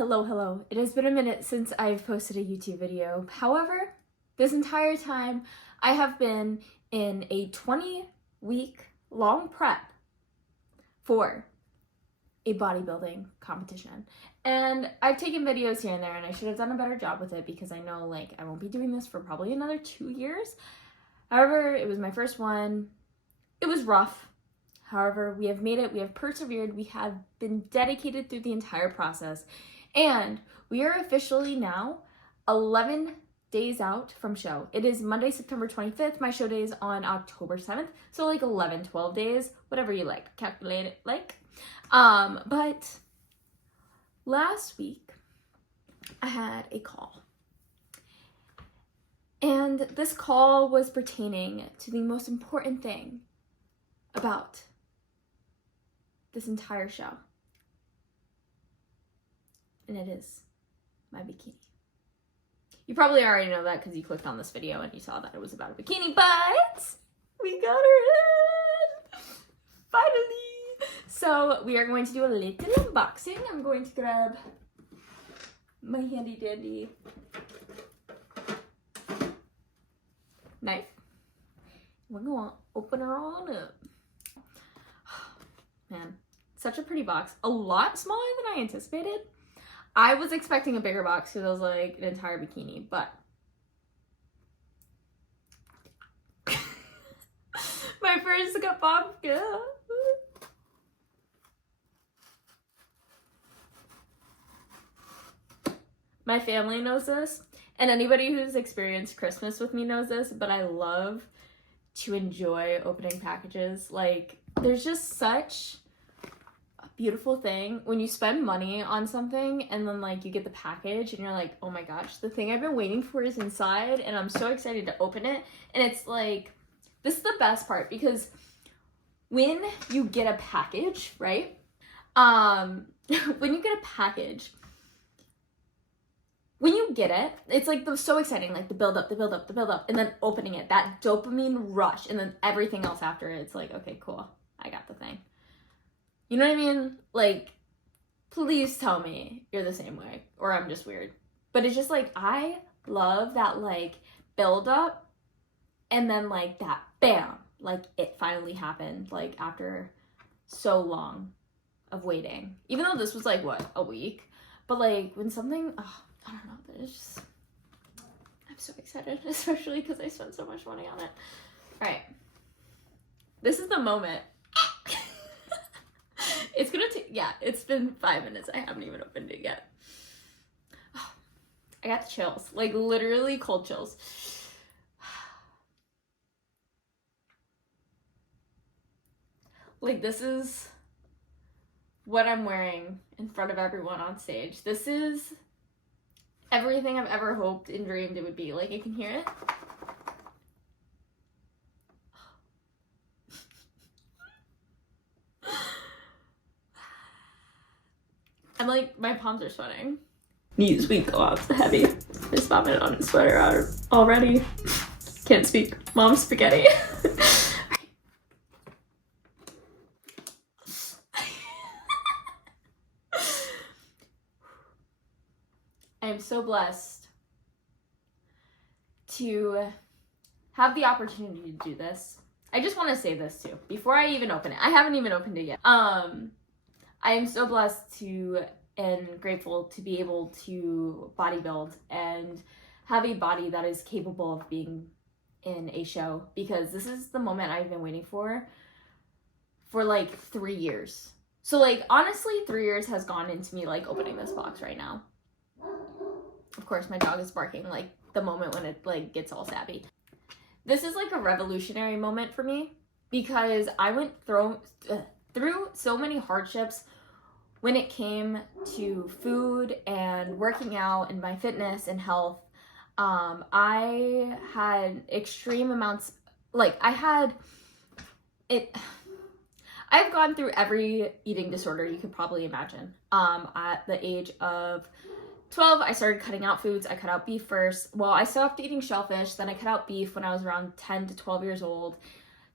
Hello. It has been a minute since I've posted a YouTube video. However, this entire time I have been in a 20-week long prep for a bodybuilding competition. And I've taken videos here and there, and I should have done a better job with it because I know I won't be doing this for probably another 2 years. However, it was my first one. It was rough. However, we have made it, we have persevered, we have been dedicated through the entire process, and we are officially now 11 days out from show. It is Monday, September 25th. My show day is on October 7th, so 11, 12 days, whatever you like, calculate it like. But last week, I had a call. And this call was pertaining to the most important thing about this entire show. And it is my bikini. You probably already know that because you clicked on this video and you saw that it was about a bikini, but we got her in! Finally! So we are going to do a little unboxing. I'm going to grab my handy dandy knife. We're going to open her on up. Man, such a pretty box. A lot smaller than I anticipated. I was expecting a bigger box because I was like an entire bikini, but my first cup of girl. My family knows this, and anybody who's experienced Christmas with me knows this, but I love to enjoy opening packages. There's just such a beautiful thing when you spend money on something and then you get the package and you're like, oh my gosh, the thing I've been waiting for is inside, and I'm so excited to open it. And it's this is the best part, because when you get a package, right? When you get a package, when you get it, it's so exciting, the build up, and then opening it, that dopamine rush, and then everything else after it, it's okay, cool, I got the thing. You know what I mean? Please tell me you're the same way, or I'm just weird. But it's just I love that build up, and then that bam, it finally happened, after so long of waiting. Even though this was a week, but when something, I don't know, it's just, I'm so excited, especially because I spent so much money on it. All right, this is the moment. It's gonna take, it's been 5 minutes, I haven't even opened it yet. Oh, I got the chills, literally cold chills. This is what I'm wearing in front of everyone on stage. This is everything I've ever hoped and dreamed it would be. You can hear it. I'm my palms are sweating. Knees weak, arms heavy. Just vomited on his sweater out already. Can't speak. Mom spaghetti. I am so blessed to have the opportunity to do this. I just want to say this too, before I even open it. I haven't even opened it yet. I am so blessed to and grateful to be able to bodybuild and have a body that is capable of being in a show, because this is the moment I've been waiting for 3 years. So honestly, 3 years has gone into me opening this box right now. Of course, my dog is barking the moment when it gets all sappy. This is a revolutionary moment for me, because I went through so many hardships when it came to food and working out and my fitness and health. I had extreme amounts, I've gone through every eating disorder you could probably imagine. At the age of 12, I started cutting out foods. I cut out beef first. Well, I stopped eating shellfish, then I cut out beef when I was around 10 to 12 years old.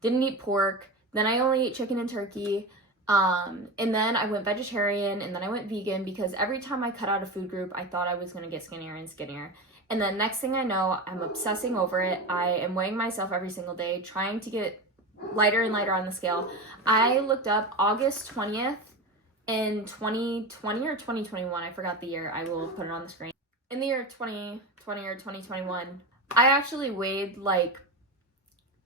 Didn't eat pork. Then I only ate chicken and turkey. And then I went vegetarian, and then I went vegan, because every time I cut out a food group, I thought I was gonna get skinnier and skinnier. And then next thing I know, I'm obsessing over it. I am weighing myself every single day, trying to get lighter and lighter on the scale. I looked up August 20th in 2020 or 2021. I forgot the year. I will put it on the screen. In the year 2020 or 2021, I actually weighed like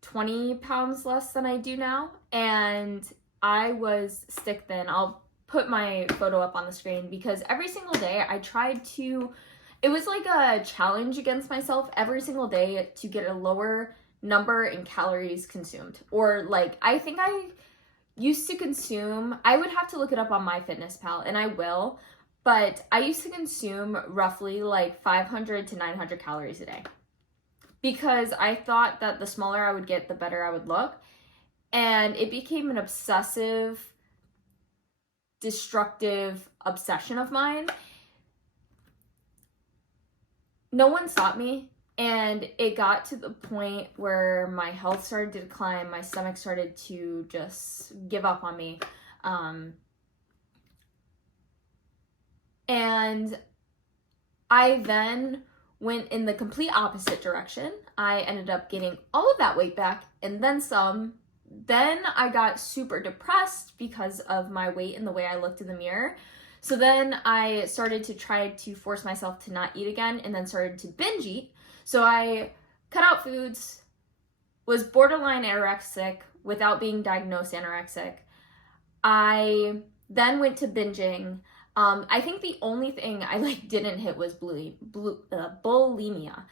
20 pounds less than I do now, and I was stick thin. I'll put my photo up on the screen, because every single day I tried to, it was like a challenge against myself every single day to get a lower number in calories consumed. Or like, I think I used to consume, I would have to look it up on MyFitnessPal, and I will, but I used to consume roughly like 500 to 900 calories a day, because I thought that the smaller I would get, the better I would look. And it became an obsessive, destructive obsession of mine. No one stopped me, and it got to the point where my health started to decline. My stomach started to just give up on me. And I then went in the complete opposite direction. I ended up getting all of that weight back and then some. Then I got super depressed because of my weight and the way I looked in the mirror. So then I started to try to force myself to not eat again, and then started to binge eat. So I cut out foods, was borderline anorexic without being diagnosed anorexic. I then went to binging. I think the only thing I didn't hit was bulimia.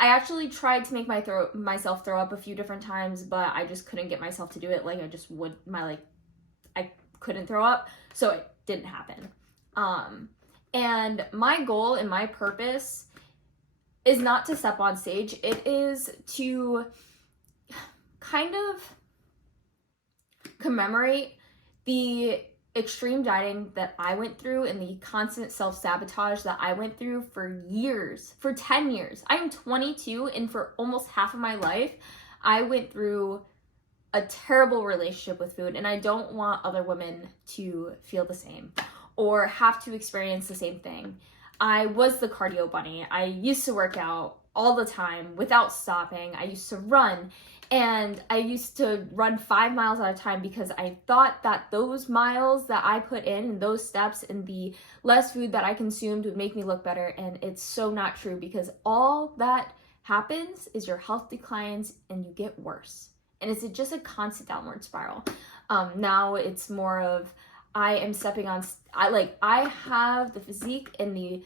I actually tried to make myself throw up a few different times, but I just couldn't get myself to do it. Like, I couldn't throw up, so it didn't happen. And my goal and my purpose is not to step on stage. It is to kind of commemorate the extreme dieting that I went through and the constant self-sabotage that I went through for years, for 10 years. I am 22, and for almost half of my life, I went through a terrible relationship with food, and I don't want other women to feel the same or have to experience the same thing. I was the cardio bunny. I used to work out all the time without stopping. I used to run, and I used to run 5 miles at a time, because I thought that those miles that I put in and those steps and the less food that I consumed would make me look better. And it's so not true, because all that happens is your health declines and you get worse. And it's just a constant downward spiral. Now it's more of, I am stepping on, I have the physique and the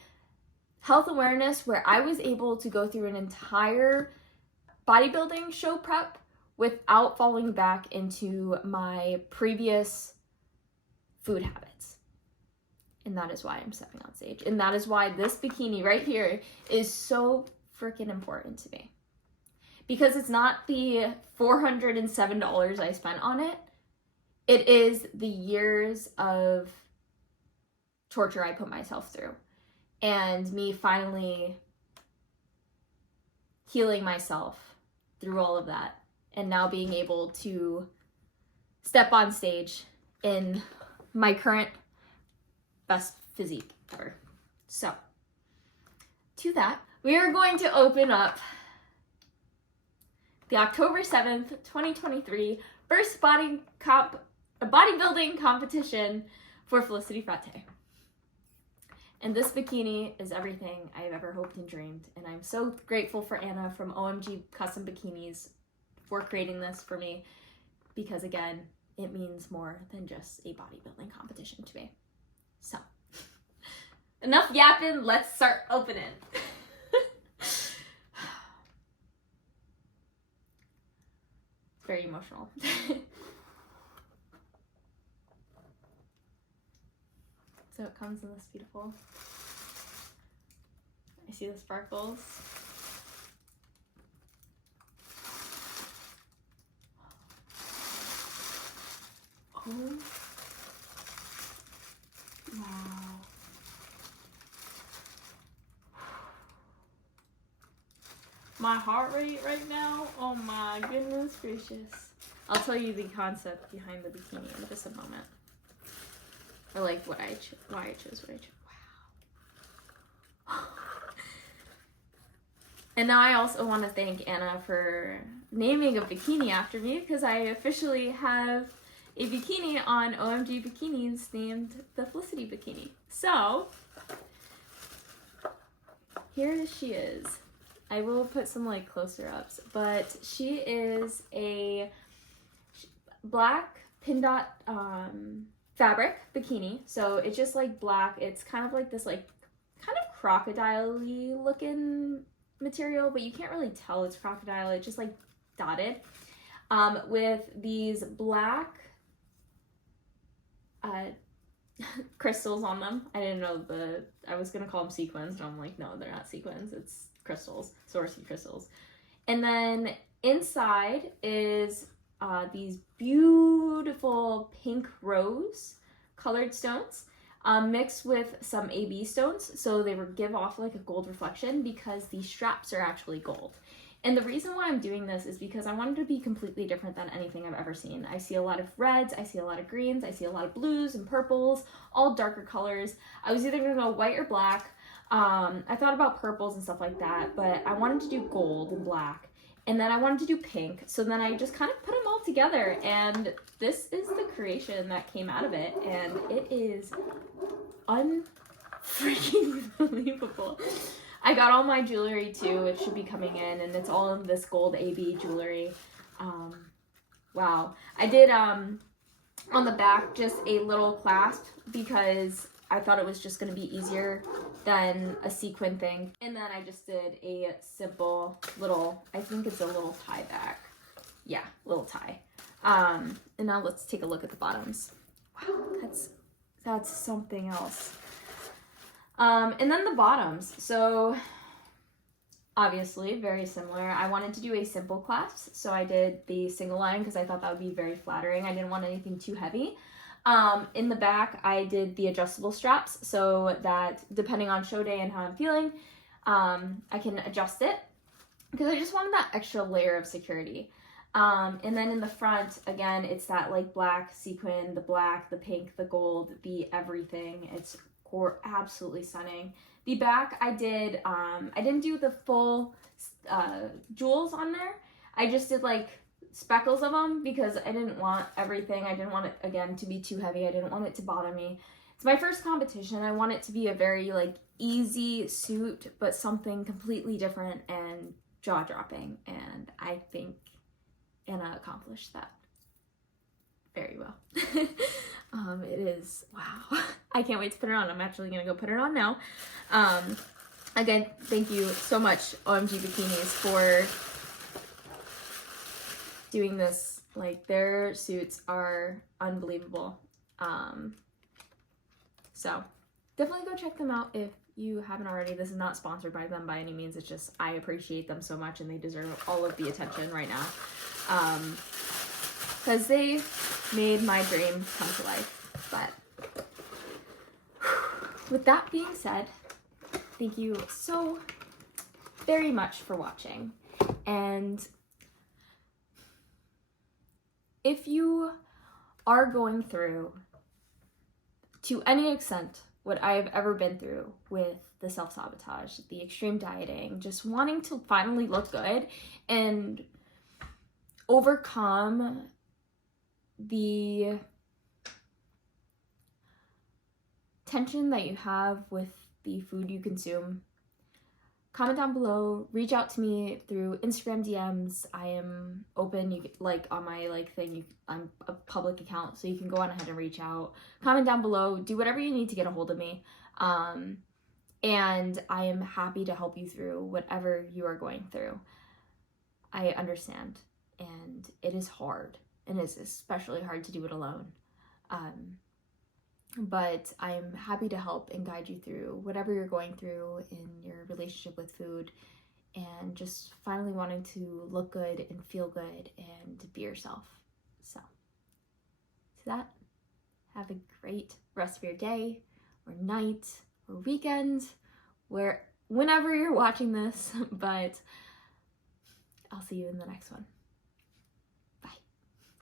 health awareness where I was able to go through an entire bodybuilding show prep without falling back into my previous food habits. And that is why I'm stepping on stage. And that is why this bikini right here is so freaking important to me. Because it's not the $407 I spent on it. It is the years of torture I put myself through. And me finally healing myself through all of that. And now being able to step on stage in my current best physique ever. So, to that, we are going to open up the October 7th, 2023 first bodybuilding competition for Felicity Frate. And this bikini is everything I have ever hoped and dreamed. And I'm so grateful for Anna from OMG Custom Bikinis for creating this for me. Because again, it means more than just a bodybuilding competition to me. So, enough yapping, let's start opening. Very emotional. So it comes in this beautiful, I see the sparkles. Oh, wow. My heart rate right now, oh my goodness gracious. I'll tell you the concept behind the bikini in just a moment. Or like why I chose what I chose. Wow. And now I also want to thank Anna for naming a bikini after me, because I officially have a bikini on OMG Bikinis named the Felicity Bikini. So, here she is. I will put some like closer ups, but she is a black pin dot fabric bikini. So it's just like black. It's kind of like this like kind of crocodile-y looking material, but you can't really tell it's crocodile. It's just like dotted with these black crystals on them. I didn't know I was gonna call them sequins, and I'm like, no, they're not sequins, it's crystals, Swarovski crystals. And then inside is these beautiful pink rose colored stones mixed with some AB stones, so they give off like a gold reflection because the straps are actually gold. And the reason why I'm doing this is because I wanted to be completely different than anything I've ever seen. I see a lot of reds, I see a lot of greens, I see a lot of blues and purples, all darker colors. I was either gonna go white or black. I thought about purples and stuff like that, but I wanted to do gold and black. And then I wanted to do pink, so then I just kind of put them all together, and this is the creation that came out of it, and it is unfreaking believable. I got all my jewelry too, it should be coming in, and it's all in this gold AB jewelry. Wow. I did on the back just a little clasp because I thought it was just going to be easier than a sequin thing. And then I just did a simple little, I think it's a little tie back. Yeah, little tie. And now let's take a look at the bottoms. Wow, that's something else. And then the bottoms. So obviously very similar. I wanted to do a simple clasp, so I did the single line because I thought that would be very flattering. I didn't want anything too heavy. In the back, I did the adjustable straps so that depending on show day and how I'm feeling, I can adjust it because I just wanted that extra layer of security. And then in the front, again, it's that like black sequin, the black, the pink, the gold, the everything. It's absolutely stunning. The back, I didn't do the full jewels on there. I just did like speckles of them because I didn't want everything. I didn't want it, again, to be too heavy. I didn't want it to bother me. It's my first competition. I want it to be a very like easy suit, but something completely different and jaw-dropping, and I think Anna accomplished that very well. It is, wow. I can't wait to put it on. I'm actually gonna go put it on now. Again, thank you so much, OMG Bikinis, for doing this. Like, their suits are unbelievable. So definitely go check them out if you haven't already. This is not sponsored by them by any means. It's just I appreciate them so much and they deserve all of the attention right now. Because they made my dream come to life. But with that being said, thank you so very much for watching. And if you are going through, to any extent, what I've ever been through with the self-sabotage, the extreme dieting, just wanting to finally look good and overcome the tension that you have with the food you consume, comment down below, reach out to me through Instagram DMs. I am open. You like on my like thing, I'm a public account, so you can go on ahead and reach out. Comment down below, do whatever you need to get a hold of me. And I am happy to help you through whatever you are going through. I understand, and it is hard, and it's especially hard to do it alone. But I'm happy to help and guide you through whatever you're going through in your relationship with food, and just finally wanting to look good and feel good and be yourself. So that, have a great rest of your day or night or weekend, whenever you're watching this, but I'll see you in the next one.